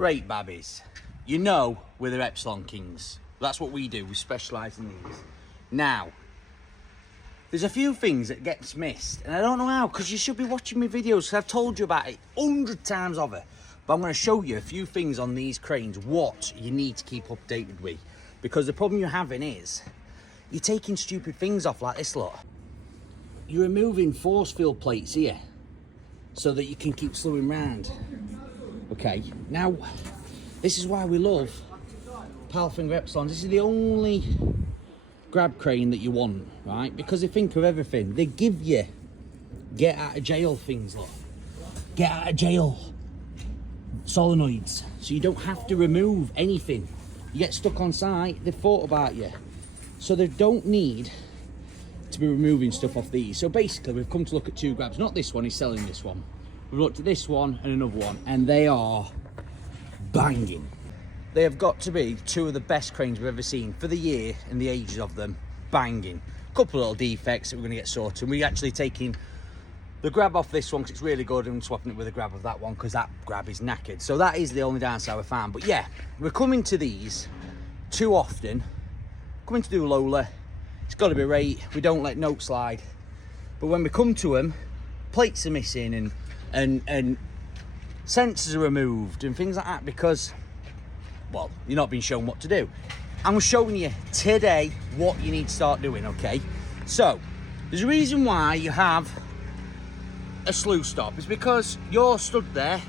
Right, babbies, you know we're the Epsilon Kings. That's what we do, we specialise in these. Now, there's a few things that gets missed, and I don't know how, because you should be watching my videos, because I've told you about it 100 times over. But I'm going to show you a few things on these cranes, what you need to keep updated with. Because the problem you're having is, you're taking stupid things off like this, look. You're removing force field plates here, so that you can keep slewing round. Okay, now, this is why we love Palfinger Epsilon. This is the only grab crane that you want, right? Because they think of everything. They give you get out of jail things, look. Get out of jail solenoids, so you don't have to remove anything. You get stuck on site, they've thought about you. So they don't need to be removing stuff off these. So basically we've come to look at two grabs. Not this one, he's selling this one. We've looked at this one and another one, and they are banging. They have got to be two of the best cranes we've ever seen for the year and the ages of them. Banging. A couple of little defects that we're going to get sorted. We're actually taking the grab off this one because it's really good, and swapping it with a grab of that one because that grab is knackered. So that is the only downside we found. But yeah, we're coming to these too often. Coming to do Lola, it's got to be right. We don't let notes slide. But when we come to them, plates are missing and sensors are removed and things like that because, well, you're not being shown what to do. I'm showing you today what you need to start doing, okay? So, there's a reason why you have a slew stop. It's because you're stood there,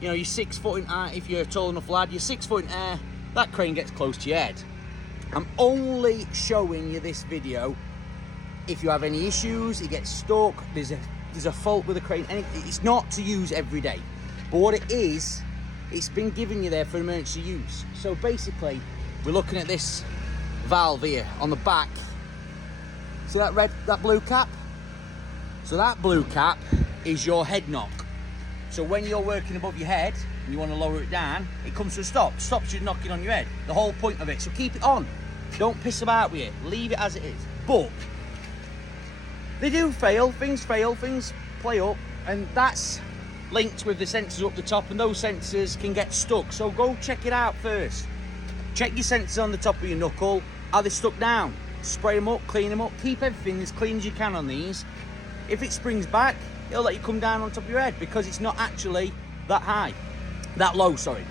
you know, you're 6 foot in air. If you're a tall enough lad, you're 6 foot in air, that crane gets close to your head. I'm only showing you this video if you have any issues, it gets stuck, there's a fault with the crane. It's not to use every day, but what it is, it's been given you there for emergency use. So basically, we're looking at this valve here on the back. See that blue cap? So that blue cap is your head knock. So when you're working above your head and you want to lower it down, it comes to a stop. It stops you knocking on your head. The whole point of it. So keep it on. Don't piss about with it. Leave it as it is. But they do fail. Things play up, and that's linked with the sensors up the top, and those sensors can get stuck. So go check it out first. Check your sensors on the top of your knuckle. Are they stuck down? Spray them up, clean them up. Keep everything as clean as you can on these. If it springs back, it'll let you come down on top of your head because it's not actually that high, that low, sorry.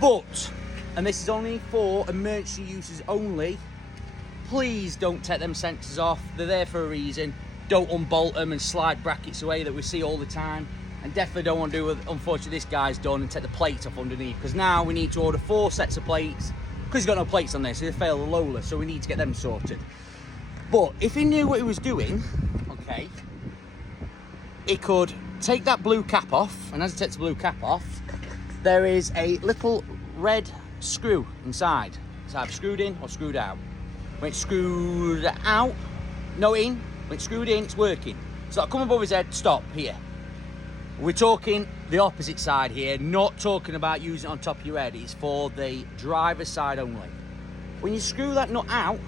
But, and this is only for emergency uses only, please don't take them sensors off. They're there for a reason. Don't unbolt them and slide brackets away that we see all the time. And definitely don't want to do what unfortunately this guy's done and take the plates off underneath, because now we need to order 4 sets of plates because he's got no plates on there, so they fail the Lola, so we need to get them sorted. But if he knew what he was doing, okay, he could take that blue cap off, and as he takes the blue cap off, there is a little red screw inside. It's either screwed in or screwed out. When it's screwed out, no in, when it's screwed in, it's working. So that'll come above his head, stop, here. We're talking the opposite side here, not talking about using it on top of your head. It's for the driver's side only. When you screw that nut out,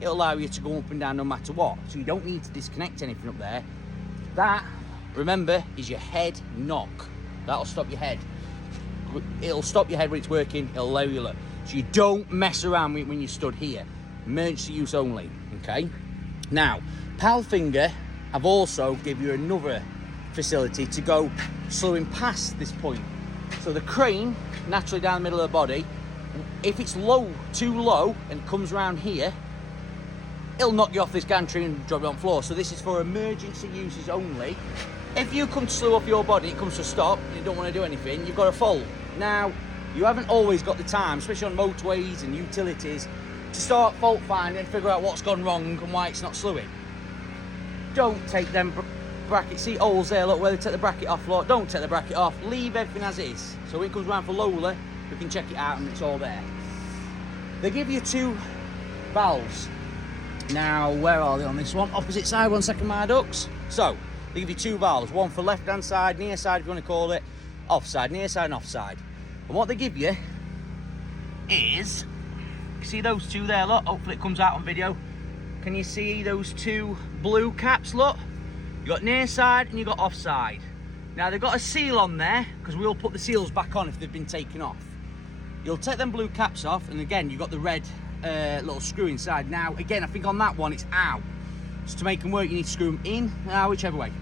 it'll allow you to go up and down no matter what. So you don't need to disconnect anything up there. That, remember, is your head knock. That'll stop your head. It'll stop your head when it's working, it'll allow you look. So you don't mess around with it when you stood here. Emergency use only, okay? Now, Palfinger have also give you another facility to go slewing past this point. So the crane, naturally down the middle of the body, if it's low, too low, and comes around here, it'll knock you off this gantry and drop it on the floor. So this is for emergency uses only. If you come to slew off your body, it comes to a stop, and you don't want to do anything, you've got a fault. Now, you haven't always got the time, especially on motorways and utilities, to start fault finding and figure out what's gone wrong and why it's not slewing. Don't take them brackets, see holes there, look where they take the bracket off, look, don't take the bracket off, leave everything as is. So when it comes around for Lola, we can check it out and it's all there. They give you 2 valves. Now, where are they on this one? Opposite side, 1 second, my ducks. So, they give you 2 valves, one for left hand side, near side if you want to call it, offside, near side and offside. And what they give you is, you see those 2 there, look, hopefully it comes out on video. Can you see those 2 blue caps, look? You got near side and you got offside. Now they've got a seal on there, because we'll put the seals back on if they've been taken off. You'll take them blue caps off, and again, you've got the red little screw inside. Now, again, I think on that one, it's out. So to make them work, you need to screw them in, whichever way.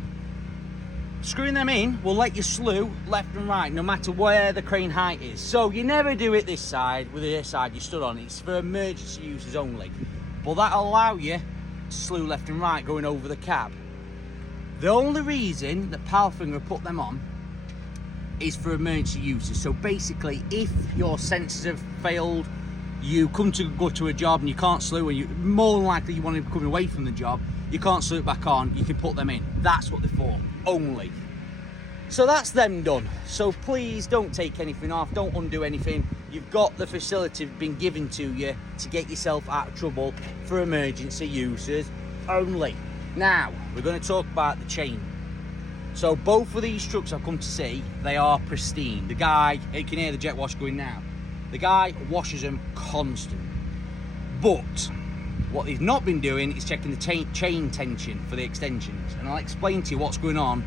Screwing them in will let you slew left and right, no matter where the crane height is. So you never do it this side with the side you stood on. It's for emergency uses only. But that'll allow you to slew left and right going over the cab. The only reason that Palfinger put them on is for emergency uses. So basically, if your sensors have failed, you come to go to a job and you can't slew, and you more than likely you want to be coming away from the job, you can't slew it back on, you can put them in. That's what they're for, only. So that's them done. So please don't take anything off, don't undo anything. You've got the facility been given to you to get yourself out of trouble for emergency uses only. Now, we're going to talk about the chain. So both of these trucks I've come to see, they are pristine. The guy, you can hear the jet wash going now. The guy washes them constant. But what he's not been doing is checking the chain tension for the extensions. And I'll explain to you what's going on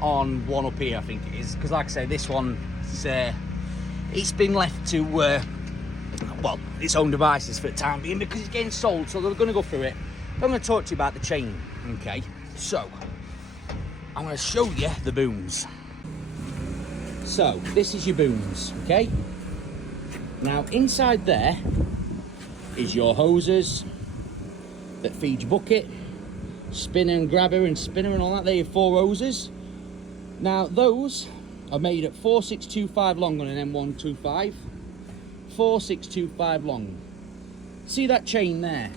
one up here, I think it is. Because like I say, this one, it's been left to, well, its own devices for the time being because it's getting sold. So they're going to go through it. But I'm going to talk to you about the chain, okay? So, I'm going to show you the booms. So, this is your booms, okay? Now, inside there is your hoses that feed your bucket, spinner and grabber and spinner and all that. They're your 4 hoses. Now, those are made at 4625 long on an M125. 4625 long. See that chain there?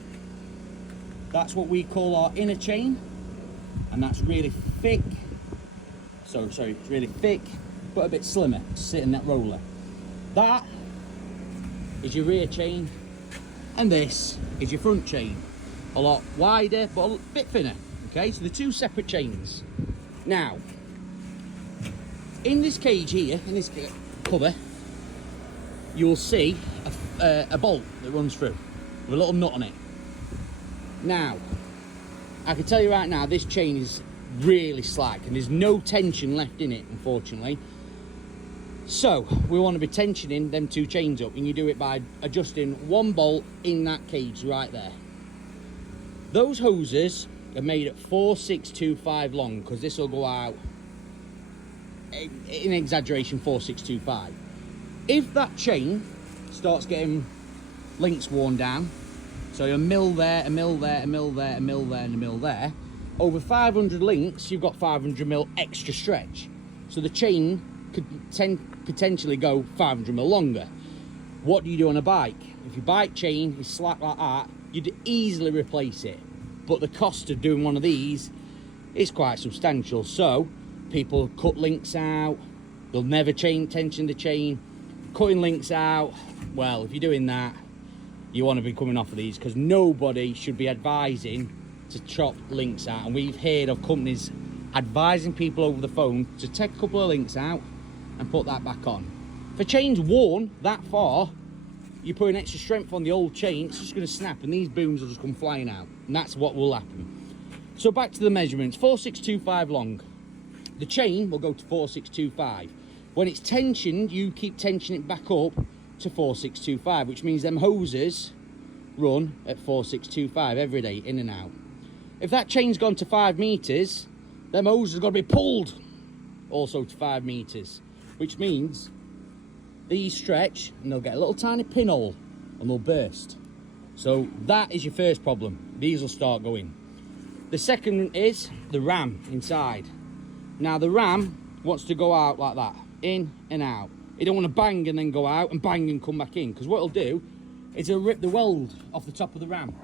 That's what we call our inner chain, and that's really thick. So, sorry, it's really thick, but a bit slimmer to sit in that roller. That is your rear chain, and this is your front chain. A lot wider, but a bit thinner. Okay, so the 2 separate chains. Now, in this cage here, in this cover, you'll see a bolt that runs through with a little nut on it. Now, I can tell you right now, this chain is really slack and there's no tension left in it, unfortunately. So, we want to be tensioning them 2 chains up, and you do it by adjusting 1 bolt in that cage right there. Those hoses are made at 4625 long, because this will go out, in exaggeration, 4625. If that chain starts getting links worn down, so a mil there, a mil there, a mil there, a mil there, and a mil there, over 500 links, you've got 500 mil extra stretch. So the chain could potentially go 500 mil longer. What do you do on a bike? If your bike chain is slack like that, you'd easily replace it. But the cost of doing one of these is quite substantial. So people cut links out, they'll never tension the chain. Cutting links out, well, if you're doing that, you want to be coming off of these, because nobody should be advising to chop links out. And we've heard of companies advising people over the phone to take a couple of links out and put that back on. If a chain's worn that far, you put an extra strength on the old chain, it's just going to snap and these booms will just come flying out. And that's what will happen. So back to the measurements, 4625 long. The chain will go to 4625. When it's tensioned, you keep tensioning it back up to 4625, which means them hoses run at 4625 every day, in and out. If that chain's gone to 5 meters, them hoses have got to be pulled also to 5 meters, which means these stretch and they'll get a little tiny pinhole and they'll burst. So that is your first problem. These will start going. The second is the ram inside. Now the ram wants to go out like that, in and out. You don't want to bang and then go out and bang and come back in, because what it'll do is it'll rip the weld off the top of the ram.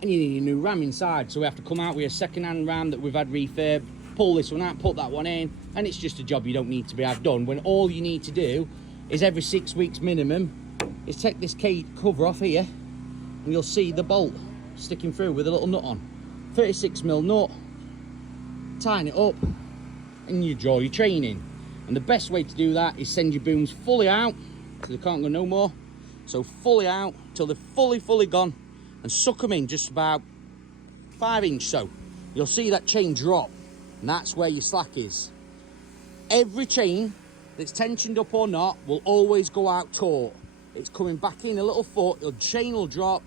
And you need a new ram inside, so we have to come out with a second-hand ram that we've had refurb, pull this one out, put that one in, and it's just a job you don't need to have done, when all you need to do is every 6 weeks minimum is take this cover off here, and you'll see the bolt sticking through with a little nut on. 36mm nut, tighten it up, and you draw your chain in. And the best way to do that is send your booms fully out, so they can't go no more. So fully out till they're fully gone, and suck them in just about 5 inch so. You'll see that chain drop, and that's where your slack is. Every chain that's tensioned up or not will always go out taut. It's coming back in a little foot, your chain will drop,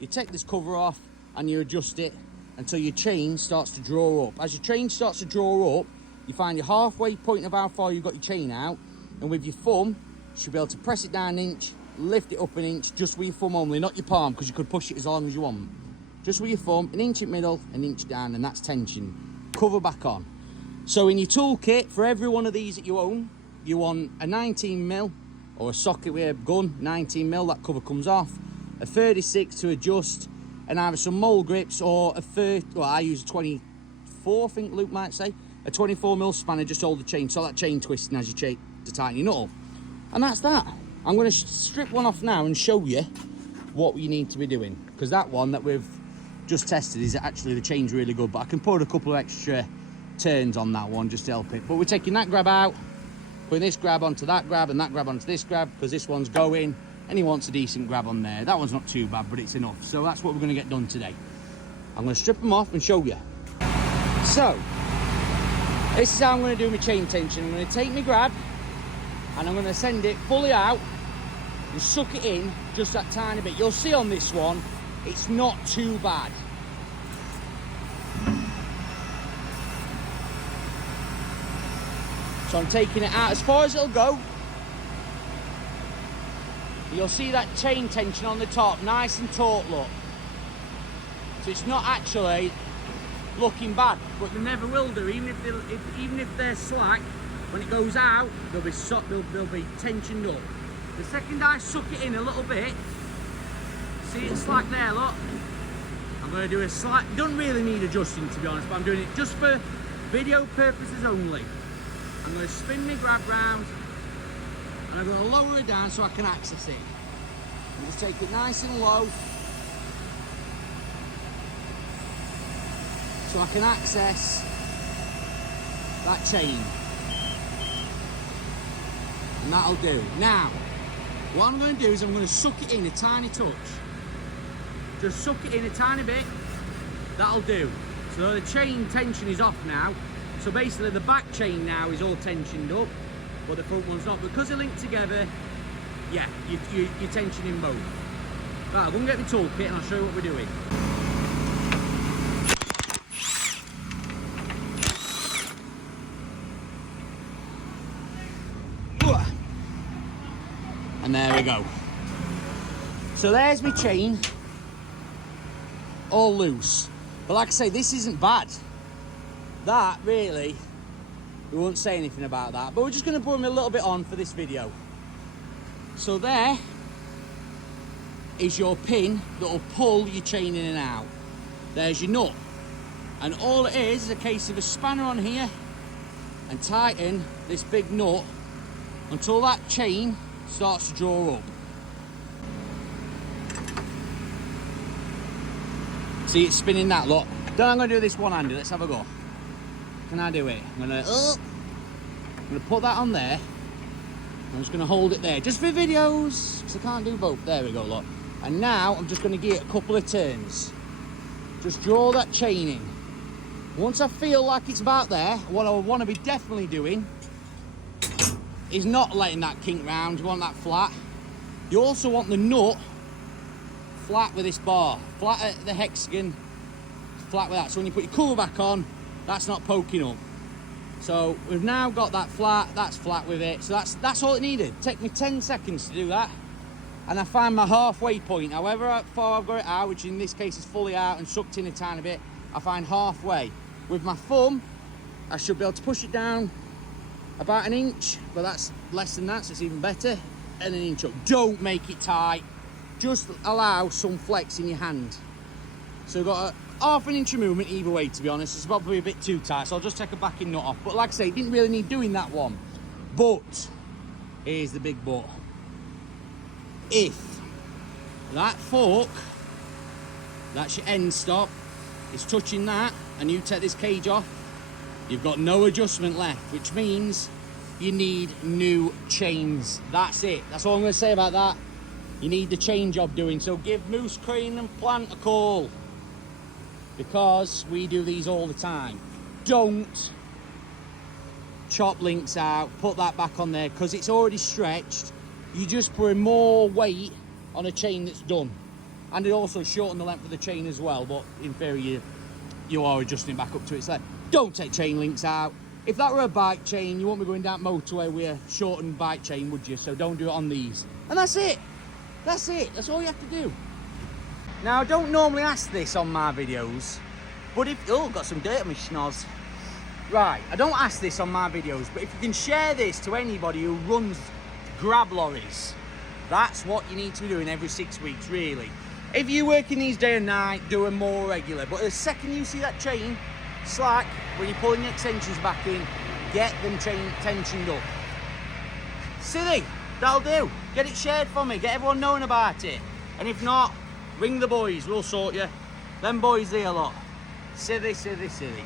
you take this cover off and you adjust it until your chain starts to draw up. As your chain starts to draw up, you find your halfway point of how far you've got your chain out, and with your thumb, you should be able to press it down an inch, lift it up an inch, just with your thumb only, not your palm, because you could push it as long as you want. Just with your thumb, an inch in middle, an inch down, and that's tension. Cover back on. So in your toolkit, for every one of these that you own, you want a 19mm or a socket with a gun, 19mm, that cover comes off, a 36 to adjust, and either some mole grips or a 30, well, I use a 24, I think Luke might say, a 24mm spanner, just hold the chain, so that chain twisting as you chain to tighten your nut up. And that's that. I'm going to strip one off now and show you what you need to be doing, because that one that we've just tested is actually, the chain's really good, but I can put a couple of extra turns on that one just to help it. But we're taking that grab out, putting this grab onto that grab and that grab onto this grab, because this one's going and he wants a decent grab on there. That one's not too bad, but it's enough. So that's what we're going to get done today. I'm going to strip them off and show you. So this is how I'm going to do my chain tension. I'm going to take my grab and I'm going to send it fully out and suck it in just that tiny bit. You'll see on this one, it's not too bad. So I'm taking it out as far as it'll go. You'll see that chain tension on the top, nice and taut, look. So it's not actually looking bad, but they never will do. Even if they're slack, when it goes out, they'll be tensioned up. The second I suck it in a little bit, see it's slack there, look. I'm going to do a slight, don't really need adjusting to be honest, but I'm doing it just for video purposes only. I'm going to spin my grab round and I'm going to lower it down so I can access it. And just take it nice and low so I can access that chain. And that'll do. Now, what I'm going to do is I'm going to suck it in a tiny touch. Just suck it in a tiny bit. That'll do. So the chain tension is off now. So basically the back chain now is all tensioned up, but the front one's not. Because they're linked together, yeah, you're tensioning both. Right, I'll go and get my toolkit and I'll show you what we're doing. And there we go. So there's my chain, all loose. But like I say, this isn't bad. That really, we won't say anything about that, but we're just going to put them a little bit on for this video. So there is your pin that will pull your chain in and out. There's your nut. And all it is a case of a spanner on here and tighten this big nut until that chain starts to draw up. See, it's spinning that lot. Then I'm going to do this one-handed. Let's have a go. Can I do it? I'm going to put that on there. I'm just going to hold it there, just for videos, because I can't do both. There we go, look. And now I'm just going to give it a couple of turns. Just draw that chain in. Once I feel like it's about there, what I want to be definitely doing is not letting that kink round. You want that flat. You also want the nut flat with this bar, flat at the hexagon, flat with that. So when you put your cover back on, that's not poking up. So we've now got that flat, that's flat with it. So that's all it needed. Take me 10 seconds to do that. And I find my halfway point. However far I've got it out, which in this case is fully out and sucked in a tiny bit, I find halfway. With my thumb, I should be able to push it down about an inch, but that's less than that, so it's even better. And an inch up. Don't make it tight. Just allow some flex in your hand. So we've got a half an inch of movement either way, to be honest. It's probably a bit too tight, so I'll just take a backing nut off. But like I say, it didn't really need doing that one. But, here's the big but. If that fork, that's your end stop, is touching that, and you take this cage off, you've got no adjustment left, which means you need new chains. That's it. That's all I'm going to say about that. You need the chain job doing. So give Moose Crane and Plant a call, because we do these all the time. Don't chop links out, put that back on there, because it's already stretched. You just put more weight on a chain that's done. And it also shorten the length of the chain as well, but in theory you are adjusting it back up to its length. Don't take chain links out. If that were a bike chain, you wouldn't be going down motorway with a shortened bike chain, would you? So don't do it on these. And that's it. That's it. That's all you have to do. Now, I don't normally ask this on my videos, but if... Oh, got some dirt on my schnoz. Right, I don't ask this on my videos, but if you can share this to anybody who runs grab lorries, that's what you need to be doing every 6 weeks, really. If you're working these day and night, do them more regular. But the second you see that chain slack, when you're pulling the extensions back in, get them chain tensioned up. Silly, that'll do. Get it shared for me, get everyone knowing about it. And if not, ring the boys, we'll sort you. Them boys there a lot. Silly, silly, silly.